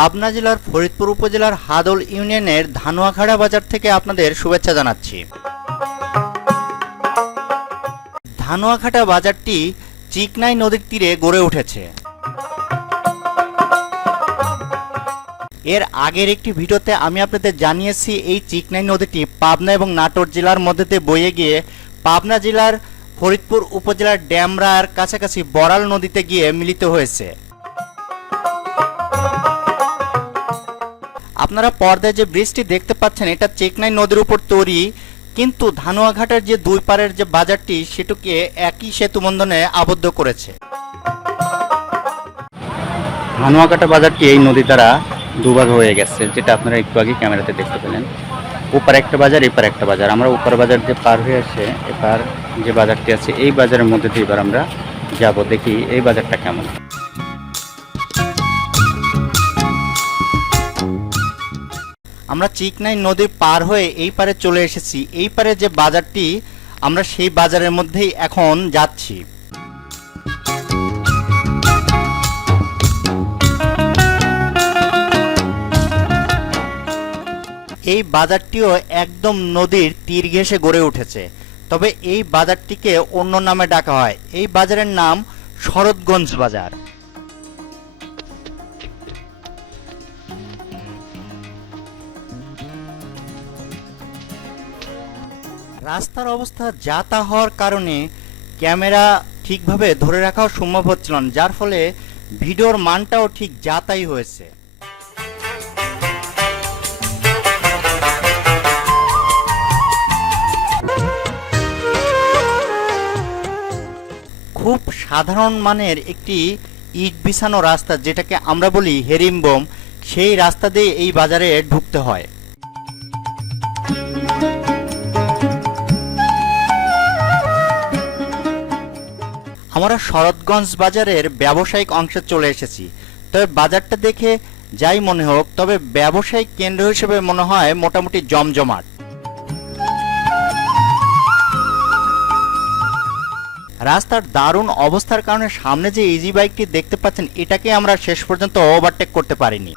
পাবনা জেলার ফরিদপুর উপজেলার হাদল ইউনিয়নের ধানুয়াখাড়া বাজার থেকে আপনাদের শুভেচ্ছা জানাচ্ছি। ধানুয়াখাটা বাজারটি চিকনাই নদীর তীরে গড়ে উঠেছে। এর আগের একটি ভিডিওতে আমি আপনাদের জানিয়েছি, এই চিকনাই নদীটি পাবনা এবং নাটোর জেলার মধ্যে বয়ে গিয়ে পাবনা জেলার ফরিদপুর উপজেলার ড্যামরার কাছাকাছি বড়াল নদীতে গিয়ে মিলিত হয়েছে। আপনারা পর্দায় যে ব্রিজটি দেখতে পাচ্ছেন, এটা চেকনাই নদীর উপর তৈরি। কিন্তু ধানুয়াঘাটের যে দুই পারের যে বাজারটি, সেটুকে একই সেতু বন্ধনে আবদ্ধ করেছে। ধানুয়াঘাটা বাজারটি এই নদী দ্বারা দুভাগ হয়ে গেছে, যেটা আপনারা একটু আগে ক্যামেরাতে দেখতে পেলেন। ওপার একটা বাজার, এপার একটা বাজার। আমরা ওপার বাজার যে পার হয়ে এসে এপার যে বাজারটি আছে, এই বাজারের মধ্যে দিয়ে এবার আমরা যাব, দেখি এই বাজারটা কেমন। আমরা চিকনাই নদী পার হয়ে এই পারে চলে এসেছি। এই পারে যে বাজারটি, আমরা সেই বাজারের মধ্যেই এখন যাচ্ছি। এই বাজারটিও একদম নদীর তীর ঘেঁষে গড়ে উঠেছে। তবে এই বাজারটিকে অন্য নামে ডাকা হয়। এই বাজারের নাম শরৎগঞ্জ বাজার। রাস্তার অবস্থা যা তা হওয়ার কারণে ক্যামেরা ঠিকভাবে ধরে রাখাও সম্ভব হচ্ছিল না, যার ফলে ভিডিওর মানটাও ঠিক যা তাই হয়েছে। খুব সাধারণ মানের একটি ইট বিছানো রাস্তা, যেটাকে আমরা বলি হেরিমবম সেই রাস্তা দিয়ে এই বাজারে ঢুকতে হয়। আমরা শরৎগঞ্জ বাজারের ব্যবসায়িক অংশে চলে এসেছি। তবে বাজারটা দেখে যাই মনে হোক, তবে ব্যবসায়িক কেন্দ্র হিসেবে মনে হয় মোটামুটি জমজমাট। রাস্তার দারুণ অবস্থার কারণে সামনে যে ইজি বাইকটি দেখতে পাচ্ছেন, এটাকে আমরা শেষ পর্যন্ত ওভারটেক করতে পারিনি।